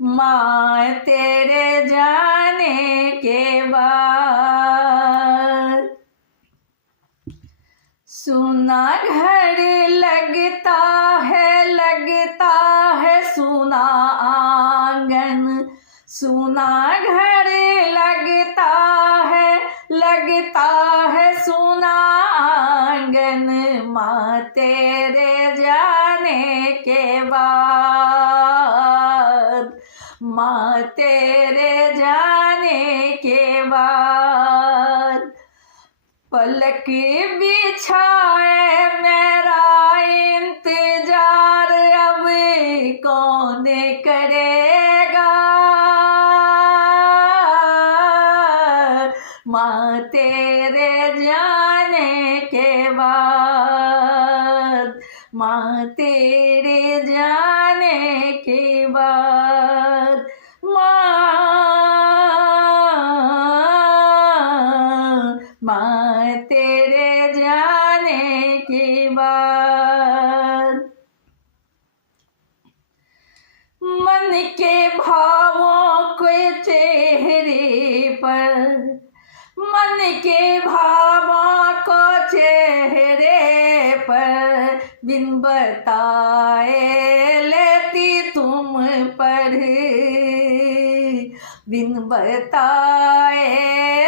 माँ तेरे जाने के बाद। सुना घर लगता है सुना आंगन, सुना घर लगता है सुना आंगन, माँ तेरे जाने के बाद, माँ तेरे जाने के बाद। पलक बिछाए मेरा इंतजार अब कौन करेगा, माँ तेरे जाने के बाद, माँ तेरे जाने के बाद। माँ तेरे जाने के बाद। मन के भावों के चेहरे पर, मन के भावों को चेहरे पर, बिन बताए लेती तुम पर, बिन बताए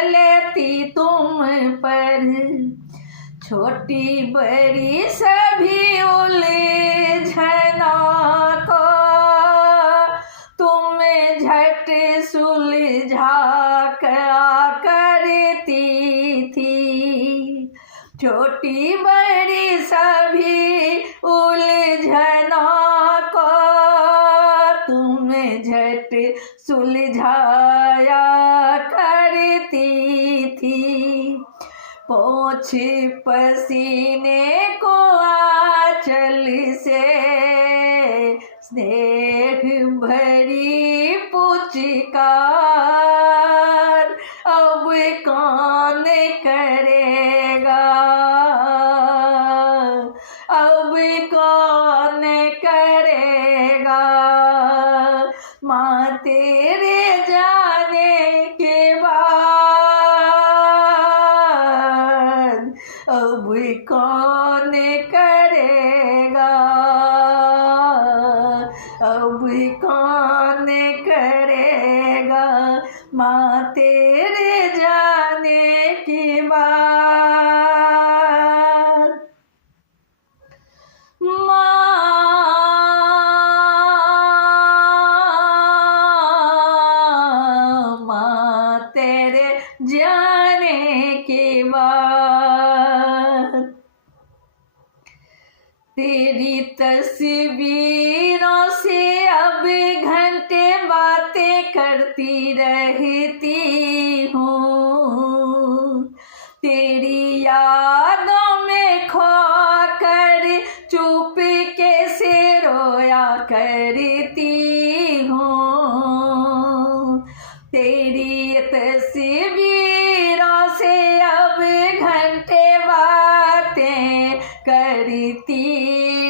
लेती तुम पर। छोटी बड़ी सभी उलझनों को तुम झट सुलझा करती थी। छोटी बड़ी सभी उलझनों को तुम झट सुलझाया करती थी। पोंछ पसीने को आंचल से स्नेह भरी पुचकार अब कौन करेगा, अब कौन करेगा। माँ तेरे जाने के बाद अब कौन करेगा, अब कौन करेगा। माँ तेरे जाने के बाद। माँ तेरे जाने के बाद। तेरी तस्वीरों से अब घंटे बातें करती रहती हूँ। तेरी यादों में खोकर चुपके से रोया करती हूँ। तेरी तस्वीरों से अब घंटे बातें करती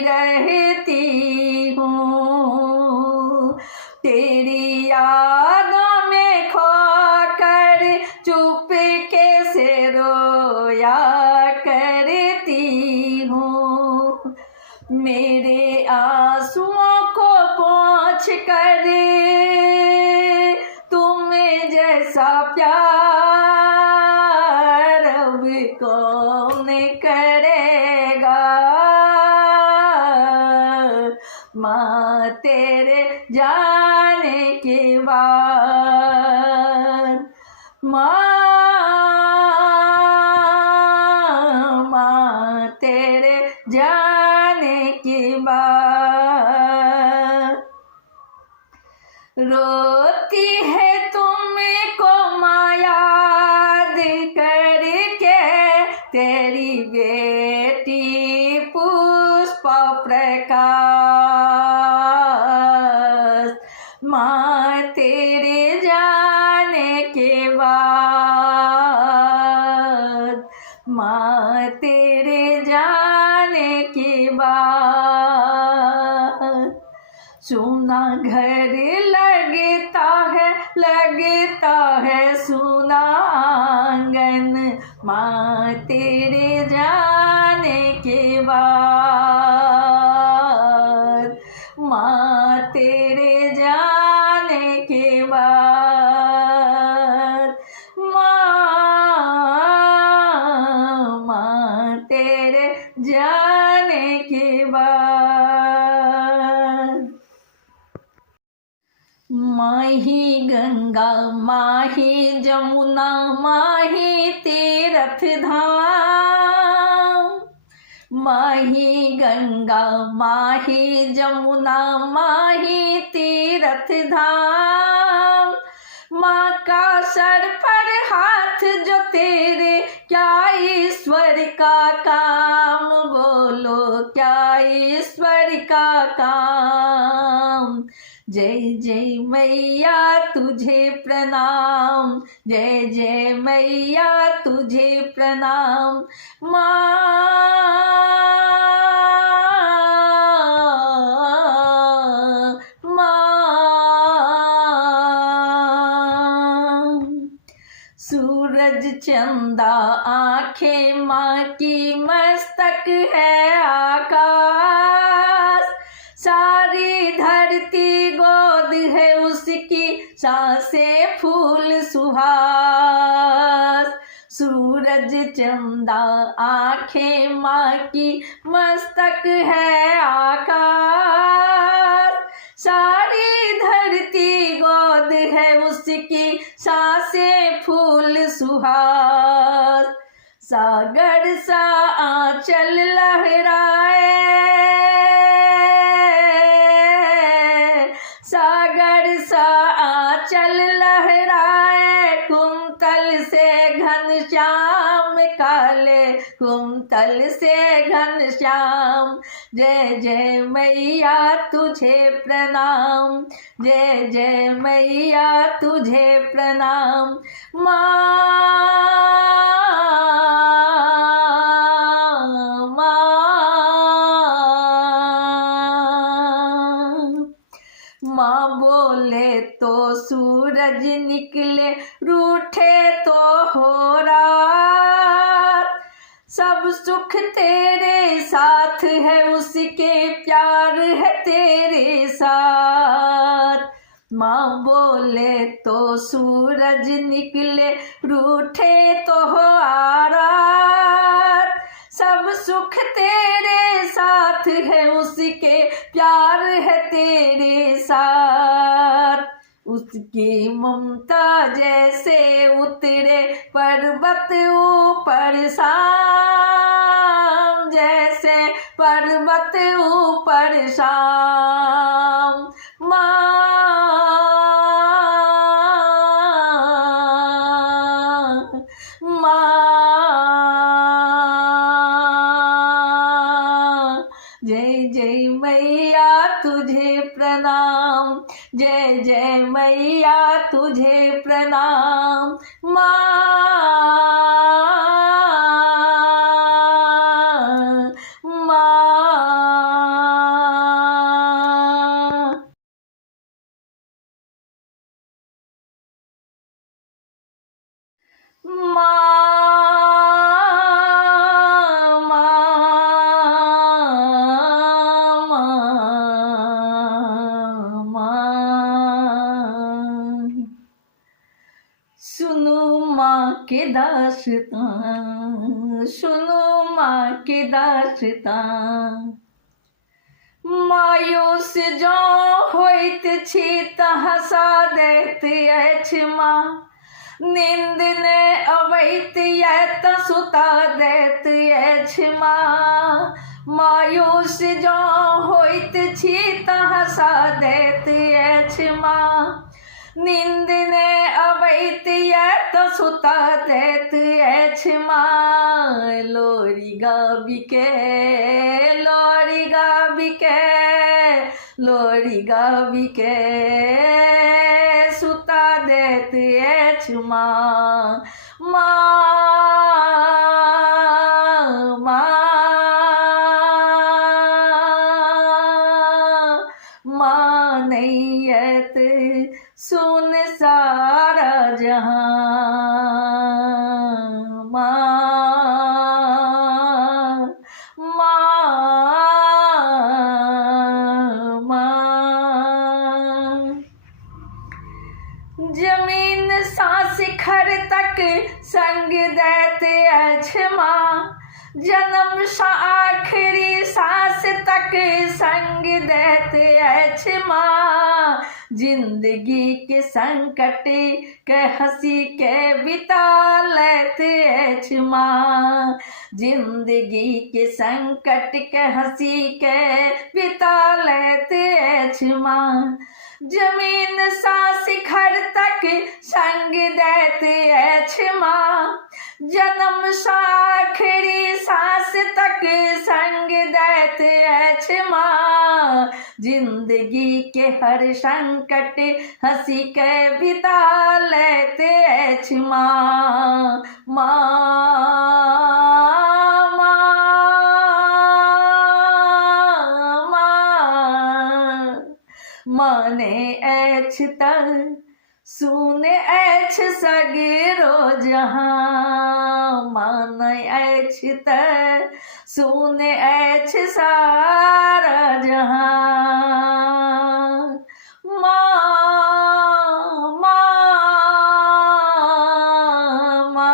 रहती हूँ। तेरी यादों में खोकर चुपके से रोया करती हूँ। मेरे आंसुओं को पोंछ कर तुम जैसा प्यार अब कौन करेगा। माँ तेरे जाने के बाद। माँ तेरे जाने के बाद। रोती है तुमको माँ याद करके तेरी बेटी पुष्पा प्रकाश। माँ तेरे जाने के बाद, माँ तेरे जाने के बाद। सुना घर लगता है सुना आंगन, माँ तेरे जाने के बाद, माँ तेरे जाने के बाद, माँ तेरे जाने के बाद। माही गंगा माही जमुना माही तीर्थ धाम, माही गंगा माही जमुना माही तीर्थ धाम, माँ का सर पर हाथ जो तेरे, क्या ईश्वर का काम, बोलो क्या ईश्वर का काम। जय जय मैया तुझे प्रणाम, जय जय मैया तुझे प्रणाम। माँ सूरज चंदा आंखें माँ की, मस्तक है आकाश, सारी धरती गोद है उसकी, सांसें फूल सुहास। सूरज चंदा आंखें माँ की, मस्तक है आकाश, सारी धरती गोद है उसकी, सांसें फूल सुहास। सागर सा आंचल लहराए, सागर सा आंचल लहराए, कुंतल से घनश्याम काले, कुंतल से घनश्याम। जय जय मैया तुझे प्रणाम, जय जय मैया तुझे प्रणाम। माँ बोले तो सूरज निकले, रूठे तो हो रात, सब सुख तेरे साथ है उसके, प्यार है तेरे साथ। माँ बोले तो सूरज निकले, रूठे तो हो रात, सब सुख तेरे साथ है उसके, प्यार है तेरे साथ। उसकी ममता जैसे उतरे पर्वत ऊपर शाम, जैसे पर्वत ऊपर शाम। जय जय मैया तुझे प्रणाम, जय जय मैया तुझे प्रणाम। सुनो माँ के दास्तां, सुनो माँ के दास्तां, मायूस जो होइत छी हँसा दैत अछि माँ, नींद ने अबैत त सुता दैत अछि माँ। मायूस जो होइत छी हँसा दैत अछि माँ, नींद ने अबैत त सुता दैत अछि माँ। लोरी गाबिके, लोरी गाबिके, लोरी गाबिके सुता दैत अछि माँ। माँ सुन सारा जहां। माँ माँ माँ। जमीन सांस खर तक संग दैते अछि माँ। जन्म सा आखिरी सांस तक संग दैते अछि माँ। जिंदगी के संकट के हंसी के बिता लेते अछि माँ। जिंदगी के संकट के हंसी के बिता लेते अछि माँ। जमीन सांस घर तक संग दैते अछि माँ। जन्म सा आखिरी सांस तक संग दैते अछि माँ। जिंदगी के हर संकट हंसी के बिता लेते अछि माँ। माने अछि तऽ सुने अछि सगरो जहां। माने अछि तऽ सुने अछि सारा जहां। माँ माँ माँ।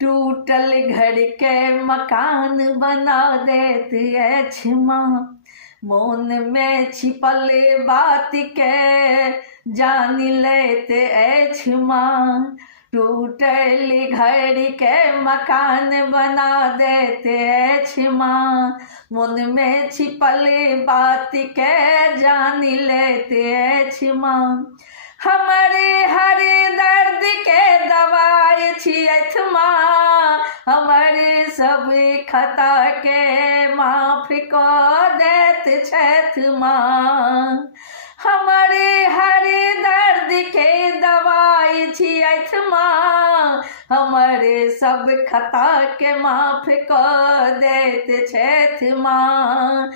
टूटल घर के मकान बना देते अछि माँ। मौन में छिपल बात के जान लेते अछि माँ। टूटल घर के मकान बना देते अछि माँ। मौन में छिपल बात के जान लेते अछि माँ। हमारे हर दर्द के दवाई छियथ माँ। हमारे सब खता के माफ कऽ दैत छथि माँ। हमारे हर दर्द के दवाई छियथ माँ। हमारे सब खता के माफ कऽ दैत छथि माँ।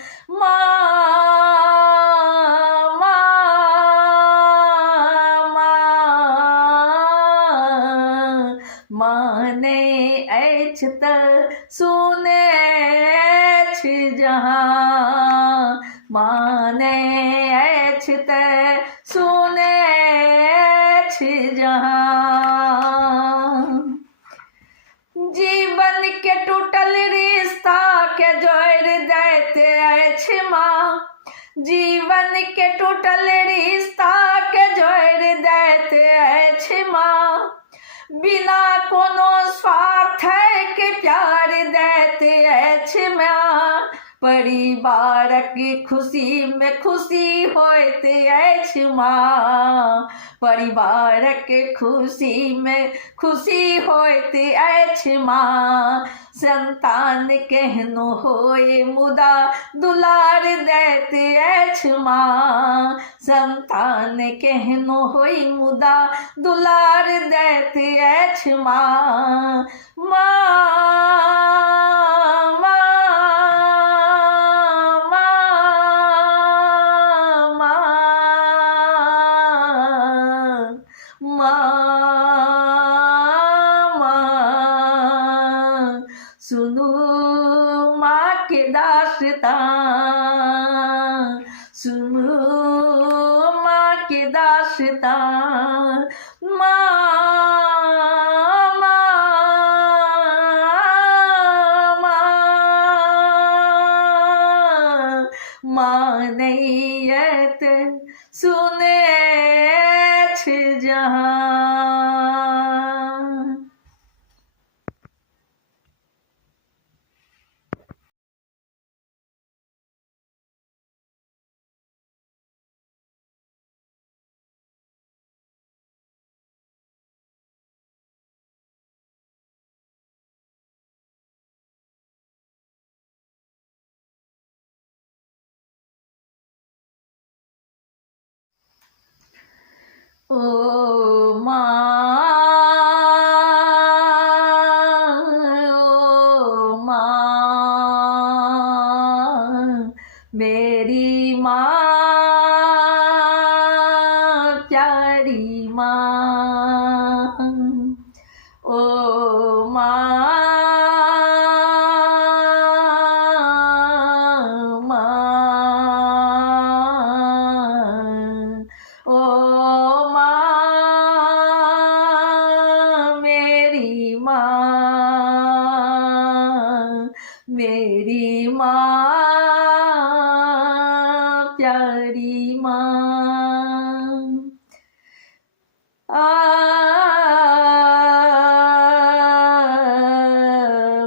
माने अछि तऽ सुने अछि जहां। माने अछि तऽ सुने अछि जहां। जीवन के टूटल रिश्ता के जोड़ दैते अछि माँ। जीवन के टूटल रिश्ता के जोड़ दैते अछि माँ। बिना कोनो स्वार्थ के प्यार दैते अछि माँ। परिवारक खुशी में खुशी होइत अछि माँ। परिवारक खुशी में खुशी होइत अछि माँ। संतान केहनो होए मुदा दुलार दैते अछि माँ। संतान केहनो होए मुदा दुलार दैते अछि माँ। सुनू माँ के दास्तां। सुनू माँ के दास्तां। माने तऽ सुने अछि जहां। ओ माँ, मेरी माँ प्यारी माँ, ओ माँ ओ माँ मेरी माँ प्यारी माँ।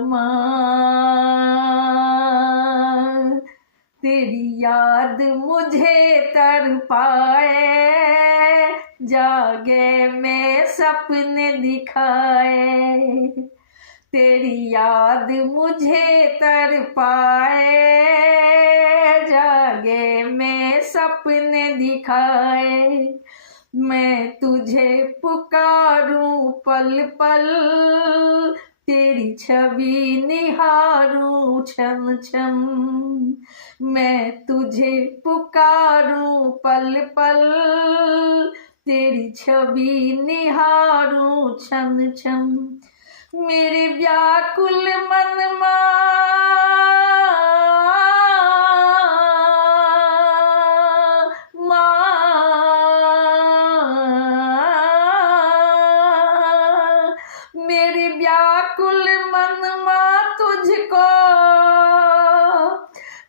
माँ तेरी याद मुझे तड़पाए, जागे में सपने दिखाए। तेरी याद मुझे तड़पाए, जागे में सपने दिखाए। मैं तुझे पुकारूं पल पल, तेरी छवि निहारूं छम छम। मैं तुझे पुकारूं पल पल, तेरी छवि निहारूं छम छम। मेरे व्याकुल मन मेरे व्याकुल मन तुझको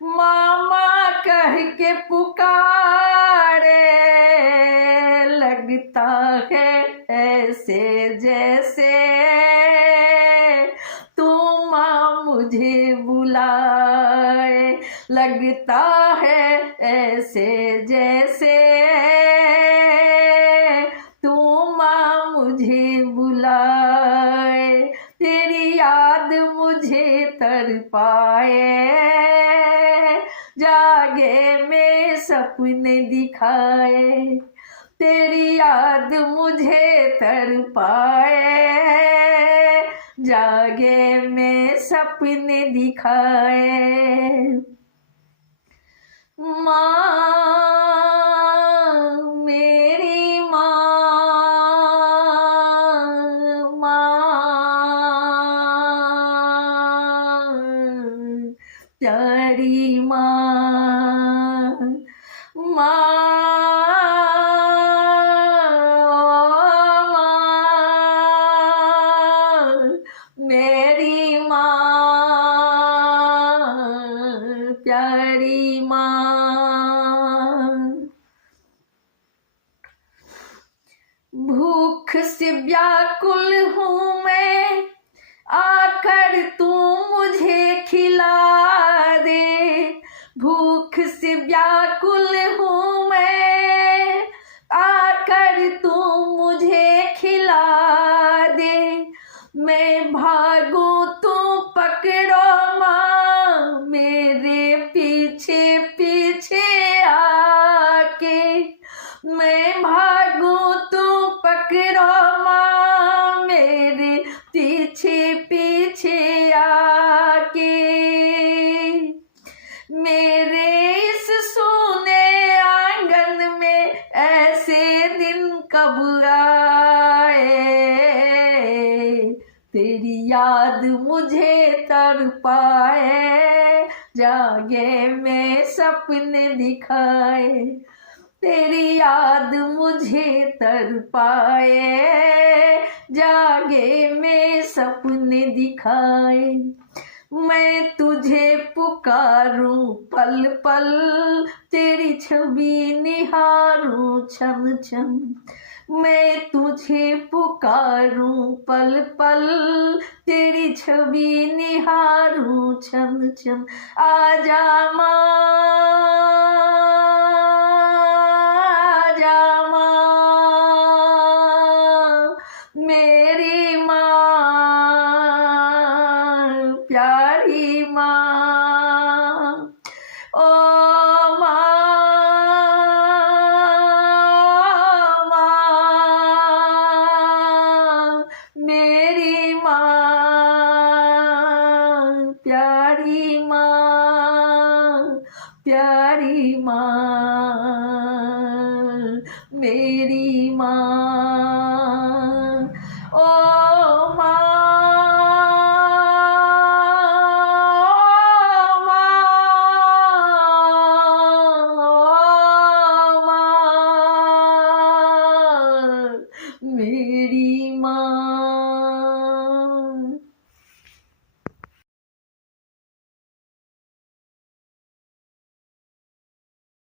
मामा कह के पुकारे। लगता है ऐसे जैसे तू माँ मुझे बुलाए। लगता है ऐसे जैसे तू माँ मुझे बुलाए। तेरी याद मुझे तड़पाए, जागे में सपने दिखाए। तेरी याद मुझे तड़पाए, जागे में सपने दिखाए। माँ मेरी प्यारी माँ। मेरी माँ प्यारी माँ। भूख से व्याकुल हूँ मैं, आकर तू मुझे खिला दे। भूख से व्याकुल हूँ मैं, आकर तू मुझे खिला दे। मैं भागूं तू पकड़ो माँ, मेरे पीछे पीछे आके। मैं भागूं तू पकड़ो माँ, मेरे पीछे पीछे आके। मेरे इस सूने आंगन में ऐसे दिन कब आए। तेरी याद मुझे तड़पाए, जागे में सपने दिखाए। तेरी याद मुझे तड़पाए, जागे में सपने दिखाए। मैं तुझे पुकारूं पल पल, तेरी छवि निहारूं छम छम। मैं तुझे पुकारूं पल पल, तेरी छवि निहारूं छम छम। आजा माँ, मेरी माँ प्यारी माँ। ओ माँ मेरी माँ प्यारी माँ प्यारी माँ, मेरी माँ। ओ माँ,